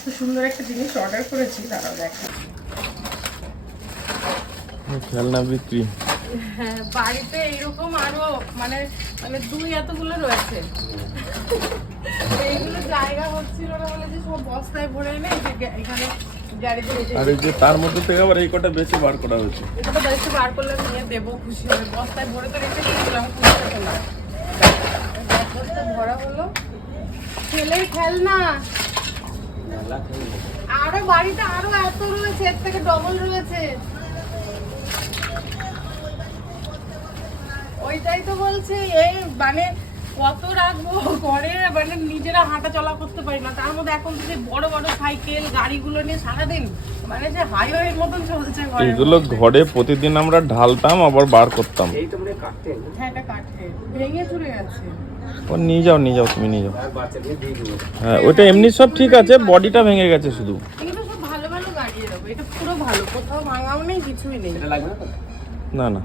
এত সুন্দর একটা জিনিস অর্ডার করেছি দাঁড়াও দেখা। খেলনা বিক্রি। হ্যাঁ বাড়িতে এরকম আরও মানে মানে দুই এতগুলো রয়েছে। এইগুলো জায়গা হচ্ছিল না বলে যে সব বস্তায় ভরে এনে যে এখানে আর এই যে তার মধ্যে থেকে আবার এই কটা বেশি বার করা হয়েছে। এটা তো বাড়িতে বার করলে নিয়ে দেবো খুশি হবে বস্তায় ভরে তো রেখে দিয়েছিলাম খুশি না ভরা হলো। ছেলের খেলনা। আরও বাড়িতে আরও এত রয়েছে এর থেকে ডবল রয়েছে। ওইটাই তো বলছি এই মানে কত রাখব ঘরে মানে নিজেরা হাঁটা চলা করতে পারি না। তার মধ্যে এখন সেই বড় বড় সাইকেল গাড়িগুলো নিয়ে সারাদিন মানে যে হাইওয়ের মতন চলছে ঘরে এগুলো ঘরে প্রতিদিন আমরা ঢালতাম আবার বার করতাম। এই তো মানে কাটতেন হ্যাঁ এটা ভেঙে চলে গেছে। ও নিয়ে যাও নিয়ে যাও তুমি নিয়ে যাও। হ্যাঁ ওইটা এমনি সব ঠিক আছে বডিটা ভেঙে গেছে শুধু। এগুলো সব ভালো ভালো গাড়ি এরকম এটা পুরো ভালো কোথাও ভাঙাও নেই কিছুই নেই। এটা লাগবে না না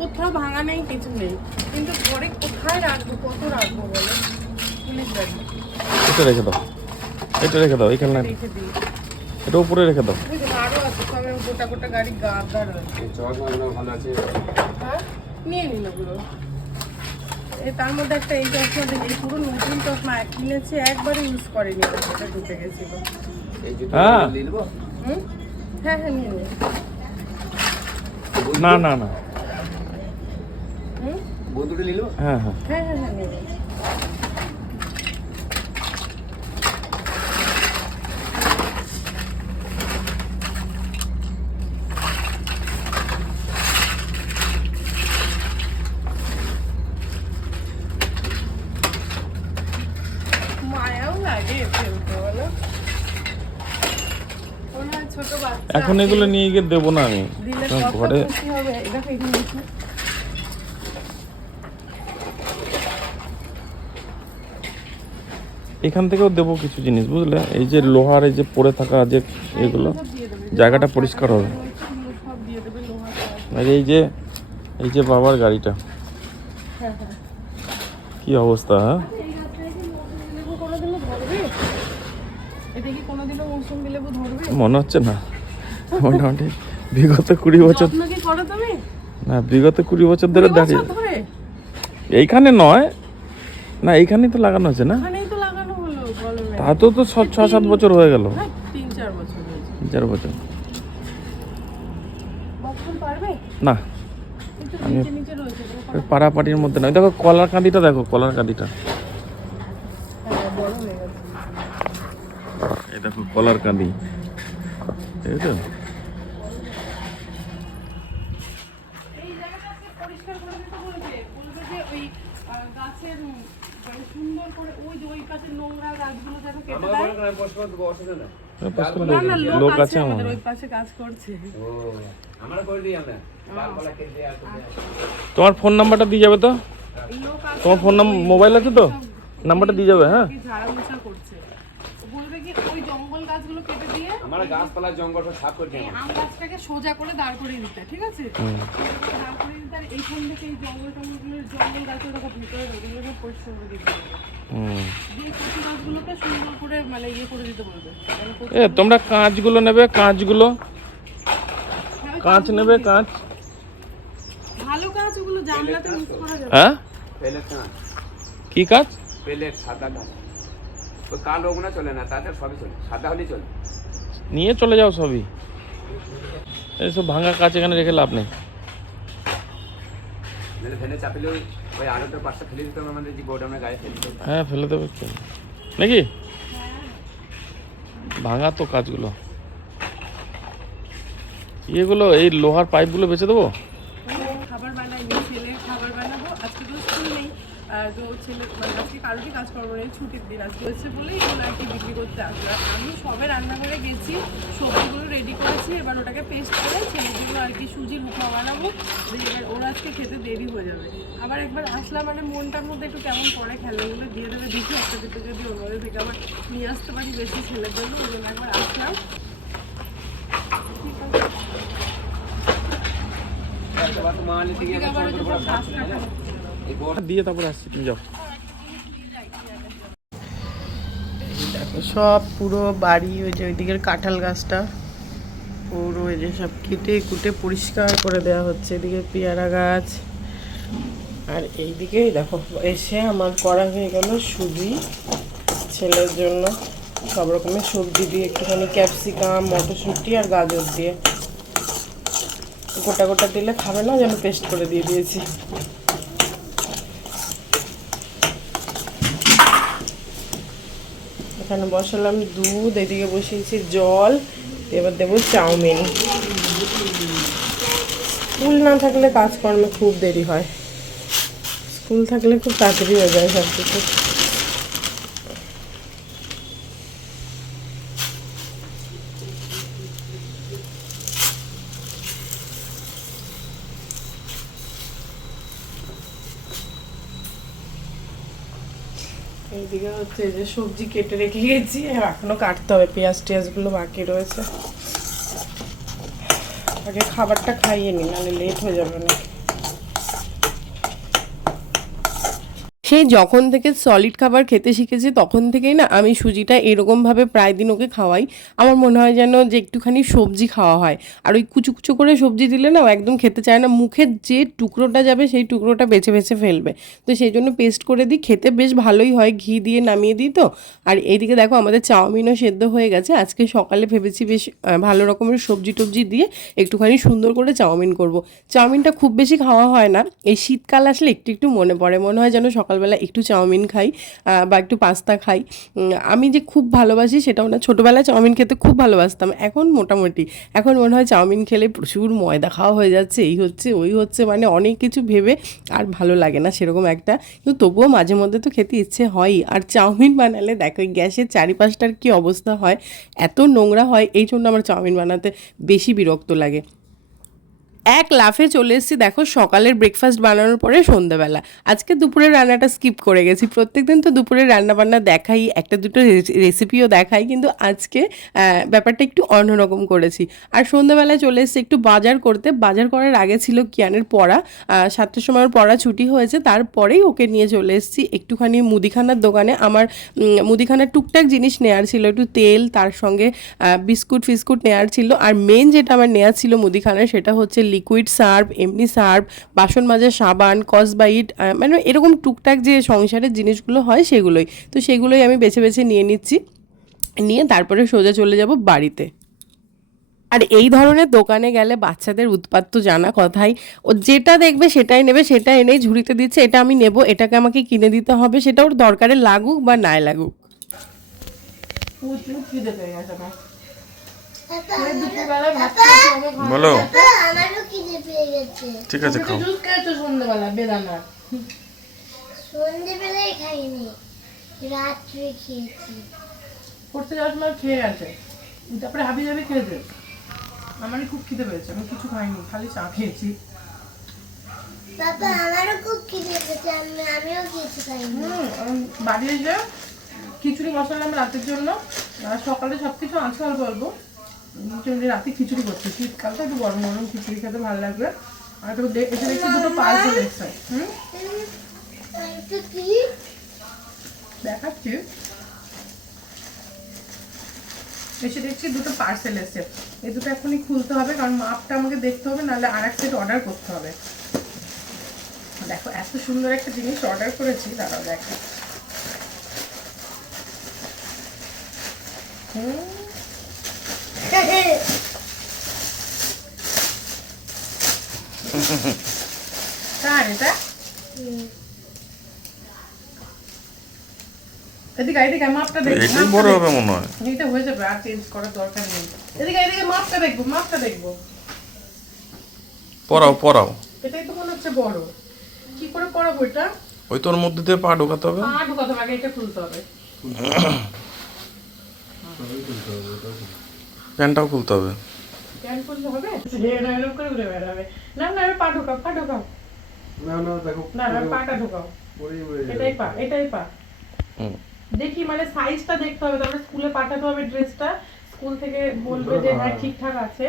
কোথাও ভাঙা নেই কিছু নেই। কিন্তু ঘরে কোথায় রাখব কত রাখব বলো? এটা রেখে দাও। এটা রেখে দাও রেখে এটা উপরে রেখে দাও। আরও আছে গোটা গোটা গাড়ি গাদা আছে। হ্যাঁ? নিয়ে তার মধ্যে একটা এই চশমা দেখি এই পুরো নতুন চশমা কিনেছি একবারই ইউজ করেনি এটা ঢুকে গেছিল। হ্যাঁ। নিয়ে নেব হুম? হ্যাঁ হ্যাঁ নিয়ে না না না। হুম? বন্ধুটা নিয়ে নেব হ্যাঁ হ্যাঁ। হ্যাঁ হ্যাঁ হ্যাঁ নিয়ে নিন মায়াও লাগে ফেলতে বলো মনে হয় ছোট বাচ্চা। এখন এগুলো নিয়ে গিয়ে দেবো না আমি। ঘরে এখান থেকেও দেবো কিছু জিনিস বুঝলে? এই যে লোহার এই যে পড়ে থাকা যে এগুলো জায়গাটা পরিষ্কার হবে। আর এই যে এই যে বাবার গাড়িটা। হ্যাঁ হ্যাঁ। কি অবস্থা হ্যাঁ? মনে হচ্ছে না। মোটামুটি বিগত কুড়ি বছর না বিগত কুড়ি বছর ধরে দাঁড়িয়ে এইখানে নয়। না এইখানেই তো লাগানো আছে না? ওখানেই তো ছ- ছ সাত বছর হয়ে গেল। হ্যাঁ তিন চার বছর হয়েছে। না। ওই পাড়াপাড়ির মধ্যে নয় দেখো কলার কাঁদিটা দেখো কলার কাঁদিটা হ্যাঁ বড় হয়ে গেছে দেখো কলার কাঁদি ঠিক আছে মানে সুন্দর করে ওই যে ওই পাশে নোংরা গাছগুলো যেন কেটে আমার দেয়। করেন বসবার তো অসুবিধা না। ওই পাশে না না লোক- লোক লোক আছে আছে আমাদের ওই পাশে কাজ করছে। আমরা করে আমরা। ডালপালা কেটে দিয়ে আর করে দিই। তোমার ফোন নাম্বারটা দিয়ে যাবে তো? তোমার ফোন নাম্বার মোবাইল আছে তো? নাম্বারটা দিয়ে যাবে হ্যাঁ কি ঝাড়া মোছা করছে ও বলবে কি ওই জঙ্গল গাছগুলো কেটে দিয়ে আমরা গাছপালা জঙ্গল সব সাফ করে দিই আম গাছটাকে সোজা করে দাঁড় করিয়ে দিতে ঠিক আছে? দাঁড় করিয়ে দিতে আর এইখান থেকে এই জঙ্গল টঙ্গলগুলো জঙ্গল গাছের ভিতরে পরিষ্কার করে দিতে দিয়ে কচি গাছগুলোকে সুন্দর করে মানে ইয়ে করে দিতে বলবে। এ তোমরা কাঁচগুলো নেবে কাঁচগুলো। কাঁচ নেবে কাঁচ। ভালো গাছ ওগুলো জানলাতে ইউজ করা যাবে? হ্যাঁ? প্লেট না কি কাজ প্লেট সাদা গাছ ওই কালো ওগুলো চলে না তাতে সবই চলে সাদা হলেই চলে। নিয়ে চলে যাও সবই। এইসব ভাঙা কাজ এখানে রেখে লাভ নেই। ফেলে চাপিলে ওই ওই আলোটা পাশটা ফেলে দিতে হবে আমাদের যে গোডাউনের গায়ে ফেলে দিতে হ্যাঁ ফেলে দেবে নাকি? ভাঙা তো কাজগুলো। এগুলো এই লোহার পাইপগুলো বেচে দেবো ও খাবার বানাইনি ছেলে খাবার বানাবো আজকে তো স্কুল নেই আর তো ছেলে মানে আজকে কারোরই কাজ করব নেই ছুটির দিন আজকে হচ্ছে বলেই এগুলো আর কি বিক্রি করতে আসলো। আমি সবে রান্নাঘরে গেছি সবজিগুলো রেডি করেছি এবার ওটাকে পেস্ট করে ছেলেগুলো আর কি সুজির উপমা বানাবো। এবার ওরা আজকে খেতে দেরি হয়ে যাবে। আবার একবার আসলাম মানে মনটার মধ্যে একটু কেমন পড়ে খেলাগুলো দিয়ে দেবে দিতে একটা দিতে যদি অন্যদের থেকে আবার নিয়ে আসতে পারি বেশি ছেলের জন্য ওই জন্য একবার আসলাম। ঠিক আছে সব পুরো বাড়ি, ওই যে ওইদিকের কাঁঠাল গাছটা, পুরো ওই যে সব কেটে কুটে পরিষ্কার করে দেওয়া হচ্ছে, এদিকে পেয়ারা গাছ। আর এইদিকে দেখো, এসে আমার করা হয়ে গেল সুজি, ছেলের জন্য সব রকমের সবজি দিয়ে একটুখানি ক্যাপসিকাম, মটরশুঁটি আর গাজর দিয়ে। গোটা গোটা দিলে খাবে না, যেন পেস্ট করে দিয়ে দিয়েছি। এখানে বসালাম দুধ, এদিকে বসিয়েছি জল, এবার দেবো চাউমিন। স্কুল না থাকলে কাজকর্মে খুব দেরি হয়। স্কুল থাকলে খুব তাড়াতাড়ি হয়ে যায় সব কিছু এইদিকে হচ্ছে যে সবজি কেটে রেখে গেছি এখনও কাটতে হবে, পেঁয়াজ টিয়াজগুলো বাকি রয়েছে। আগে খাবারটা খাইয়ে নি, নাহলে লেট হয়ে যাবে না সেই যখন থেকে সলিড খাবার খেতে শিখেছি, তখন থেকেই না আমি সুজিটা এরকমভাবে প্রায় দিন ওকে খাওয়াই। আমার মনে হয় যেন যে একটুখানি সবজি খাওয়া হয়। আর ওই কুচু কুচু করে সবজি দিলে না একদম খেতে চায় না। মুখের যে টুকরোটা যাবে, সেই টুকরোটা বেছে বেছে ফেলবে। তো সেই জন্য পেস্ট করে দিই। খেতে বেশ ভালোই হয়। ঘি দিয়ে নামিয়ে দিই তো। আর এইদিকে দেখো আমাদের চাউমিনও সেদ্ধ হয়ে গেছে। আজকে সকালে ভেবেছি বেশ ভালো রকমের সবজি টবজি দিয়ে একটুখানি সুন্দর করে চাউমিন করব। চাউমিনটা খুব বেশি খাওয়া হয় না। এই শীতকাল আসলে একটু একটু মনে পড়ে। মনে হয় যেন সকালবেলা একটু চাউমিন খাই বা একটু পাস্তা খাই। আমি যে খুব ভালোবাসি সেটাও না। ছোটোবেলায় চাউমিন খেতে খুব ভালোবাসতাম। এখন মোটামুটি, এখন মনে হয় চাউমিন খেলে প্রচুর ময়দা খাওয়া হয়ে যাচ্ছে। এই হচ্ছে, ওই হচ্ছে মানে অনেক কিছু ভেবে আর ভালো লাগে না সেরকম একটা। কিন্তু তবুও মাঝে মধ্যে তো খেতে ইচ্ছে হয়ই। আর চাউমিন বানালে দেখো গ্যাসের চারিপাশটার কী অবস্থা হয়? এত নোংরা হয়, এই জন্য আমার চাউমিন বানাতে বেশি বিরক্ত লাগে। এক লাফে চলে এসেছি, দেখো সকালের ব্রেকফাস্ট বানানোর পরে সন্ধ্যাবেলা আজকে দুপুরের রান্নাটা স্কিপ করে গেছি। প্রত্যেকদিন তো দুপুরের রান্না বান্না দেখাই, একটা দুটো রেসিপিও দেখাই, কিন্তু আজকে ব্যাপারটা একটু অন্যরকম করেছি। আর সন্ধ্যাবেলায় চলে এসেছি একটু বাজার করতে। বাজার করার আগে ছিল কিয়ানের পড়া। সাতটার সময় পড়া ছুটি হয়েছে, তারপরেই ওকে নিয়ে চলে এসেছি একটুখানি মুদিখানার দোকানে। আমার মুদিখানার টুকটাক জিনিস নেওয়ার ছিল, একটু তেল, তার সঙ্গে বিস্কুট ফিস্কুট নেওয়ার ছিল। আর মেন যেটা আমার নেওয়ার ছিল মুদিখানার সেটা হচ্ছে লিকুইড সার্ফ এমনি সার্ফ বাসন মাজার সাবান, কসবাইট মানে এরকম টুকটাক যে সংসারের জিনিসগুলো হয় সেগুলোই। তো সেগুলোই আমি বেছে বেছে নিয়ে নিচ্ছি। নিয়ে তারপরে সোজা চলে যাব বাড়িতে। আর এই ধরনের দোকানে গেলে বাচ্চাদের উৎপাত তো জানা কথাই। ও যেটা দেখবে সেটাই নেবে সেটা এনেই ঝুড়িতে দিচ্ছে, এটা আমি নেব, এটাকে আমাকে কিনে দিতে হবে, সেটা ওর দরকারে লাগুক বা নাই লাগুক। বলো। ঠিক আছে খাও। জুস খেয়েছো সন্ধ্যাবেলা বেদানা সন্ধেবেলায় খাইনি রাত্রে খেয়েছি। পড়তে যাওয়ার সময় খেয়ে গেছে। তারপরে হাবি জাবি খেয়েছে আমারই খুব খিদে পেয়েছে আমি কিছু খাইনি খালি চা খেয়েছি। বাবা আমারও খুব খিদে পেয়েছে আমি আমিও কিছু খাইনি। হুম বাড়ি এসে খিচুড়ি বসালাম রাতের জন্য সকালে সব কিছু আছে অল্প অল্প। রাতে খিচুড়ি করছি। শীতকালটা একটু গরম গরম খিচুড়ি খেতে ভালো লাগবে। আর তো এসে দেখছি দুটো পার্সেল এসছে হুম? এটা দেখাচ্ছি। এসে দেখছি দুটো পার্সেল এসছে। এই দুটো এখনই খুলতে হবে কারণ মাপটা আমাকে দেখতে হবে নাহলে আর এক সেট অর্ডার করতে হবে। দেখো এত সুন্দর একটা জিনিস অর্ডার করেছি দাঁড়াও দেখো। এটা হুম, এদিকে এদিকে মাপটা দেখব বড় হবে মনে হয় এটা হয়ে যাবে আর চেঞ্জ করার দরকার নেই এদিকে এদিকে মাপটা দেখব মাপটা দেখব পড়াও পড়াও এটাই তো মনে হচ্ছে বড় কি করে পড়াবো এটা ওই তোর মধ্যে দিয়ে পা ঢোকাতে হবে পা ঢুকাতে হবে আগে এটা খুলতে হবে প্যান্টটাও খুলতে হবে। প্যান খুলতে হবে? এরকম এরকম করে ঘুরে বেড়াবে। না না পা ঢুকাও পা ঢুকাও। না না দেখো না না পাটা ঢুকাও। পরেই যাবে। এটাই পা এটাই পা। দেখি মানে সাইজটা দেখতে হবে। তারপরে স্কুলে পাঠাতে হবে ড্রেসটা স্কুল থেকে বলবে যে হ্যাঁ ঠিকঠাক আছে।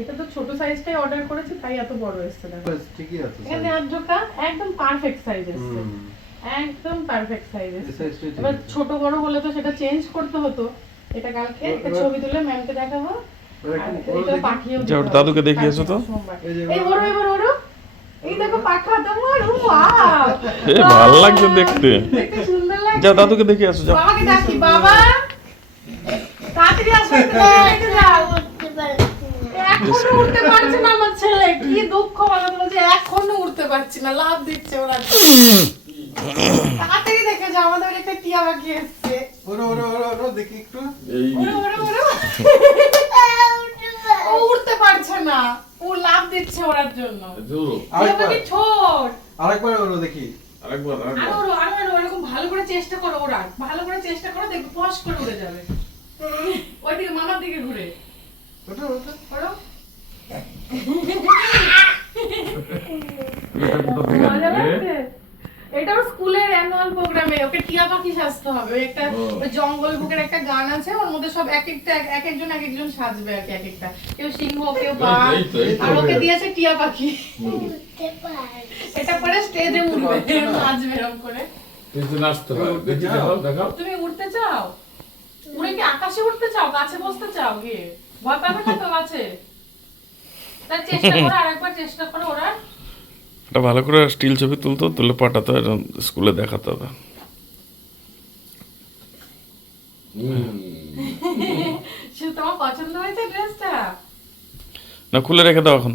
এটা তো ছোট সাইজটাই অর্ডার করেছি তাই এত বড় এসছে দেখো। ঠিকই আছে এখানে একদম পারফেক্ট সাইজ এসছে। একদম পারফেক্ট টাই ঠিক এবার ছোট বড় হলে তো সেটা চেঞ্জ করতে হতো। এটা কালকে একটা ছবি তুলে ম্যামকে দেখাবো। এবার আর একটু বড় এটা দেখি। পাঠিয়েও যা, দিতে ওর হবে। দাদুকে দেখিয়ে তো। এই ওরো এবার ওরো এই দেখো পাখা তোমার ওয়াও। এ ভালো লাগছে দেখতে। দেখতে সুন্দর লাগছে। যা দাদুকে দেখে আসো যা বাবাকে ডাকি বাবা। তাড়াতাড়ি আসো একটু যাও উঠতে পারছি না। এখনও উঠতে পারছে না আমার ছেলে। কি দুঃখ বলো বলছে এখনও উঠতে পারছি না। লাভ দিচ্ছে ওরা। তাড়াতাড়ি দেখে যাও আমাদের একটা টিয়া পাখি এসছে। ওরো ওরো ওরো ওরো দেখি একটু। ওরে, ওরে, ওরে। উঠতে ও উঠতে পারছে না। ও লাভ দিচ্ছে ওরার জন্য। আরেকবার। ছোট আরেকবার ওরো দেখি। আরেকবার ওরো আরও ভালো করে চেষ্টা করো ওরা। ভালো করে চেষ্টা করো দেখো ফস করে উড়ে যাবে। ওইদিকে মামার দিকে ঘুরে। ওটা ওটা ওরো মজা লাগছে? এটা ওর স্কুলের প্রোগ্রামে ওকে টিয়া পাখি সাজতে হবে। ওই একটা ওই জঙ্গল বুকের একটা গান আছে ওর মধ্যে সব এক একটা এক- এক একজন এক একজন সাজবে আর কি এক একটা। কেউ সিংহ কেউ বাঘ আর ওকে দিয়েছে টিয়া পাখি। এটা পরে স্টেজে উঠবে নাচবে এরকম করে। নাচতে হয় দেখি দেখাও দেখাও। তুমি উঠতে চাও? উড়ে কি আকাশে উঠতে চাও? গাছে বসতে চাও গিয়ে? ভয় পাবে না তো গাছে? তাই চেষ্টা করো আরেকবার চেষ্টা করো ওরা। এটা ভালো করে স্টিল ছবি তুলতো তুলে পাঠাতো এরকম স্কুলে দেখাতে হবে শুধু তোমার পছন্দ হয়েছে ড্রেসটা? না খুলে রেখে দাও এখন।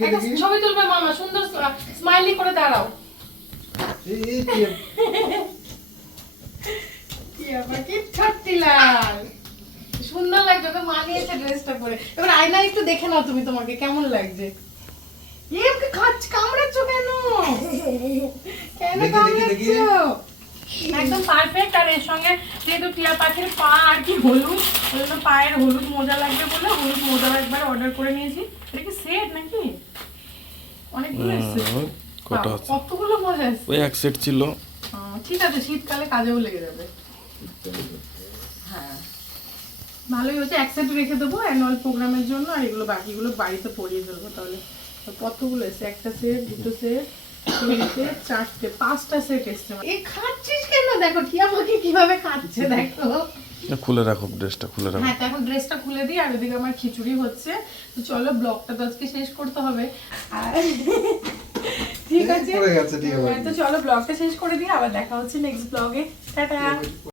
একটা ছবি তুলবে মামা সুন্দর স্মাইলি করে দাঁড়াও। টিয়া- পাখি ছট্টিলাল সুন্দর লাগছে ওকে মানিয়েছে ড্রেসটা পরে। এবার আয়না একটু দেখে নাও তুমি তোমাকে কেমন লাগছে? এ খাচ্ছ কামড়াচ্ছ কেন? কেন কামড়াচ্ছ? একদম পারফেক্ট আর এর সঙ্গে যেহেতু টিয়া পাখির পা আর কি হলুদ ওই জন্য পায়ের হলুদ মোজা লাগবে বলে হলুদ মোজা একবার অর্ডার করে নিয়েছি। এটা কি সেট নাকি? অনেকগুলো এসছে। কটা আছে। কতগুলো মজা এসছে? ওই এক সেট ছিল। ঠিক আছে শীতকালে কাজেও লেগে যাবে। হ্যাঁ। ভালোই হচ্ছে এক সেট রেখে দেবো অ্যানুয়াল প্রোগ্রামের জন্য আর এগুলো বাকিগুলো বাড়িতে পরিয়ে ফেলব তাহলে। কতগুলো এসছে? একটা সেট দুটো সেট তিনটে চারটে পাঁচটা সেট এসছে। এ খাচ্ছিস কেন? দেখো টিয়া পাখি কীভাবে খাচ্ছে দেখো। খুলে রাখো ড্রেসটা খুলে রাখো। হ্যাঁ এখন ড্রেসটা খুলে দিই আর ওদিকে আমার খিচুড়ি হচ্ছে। তো চলো ব্লগটা তো আজকে শেষ করতে হবে। আর ঠিক আছে? গেছে তো চলো ব্লগটা শেষ করে দিই আবার দেখা হচ্ছে নেক্সট ব্লগে টাটা!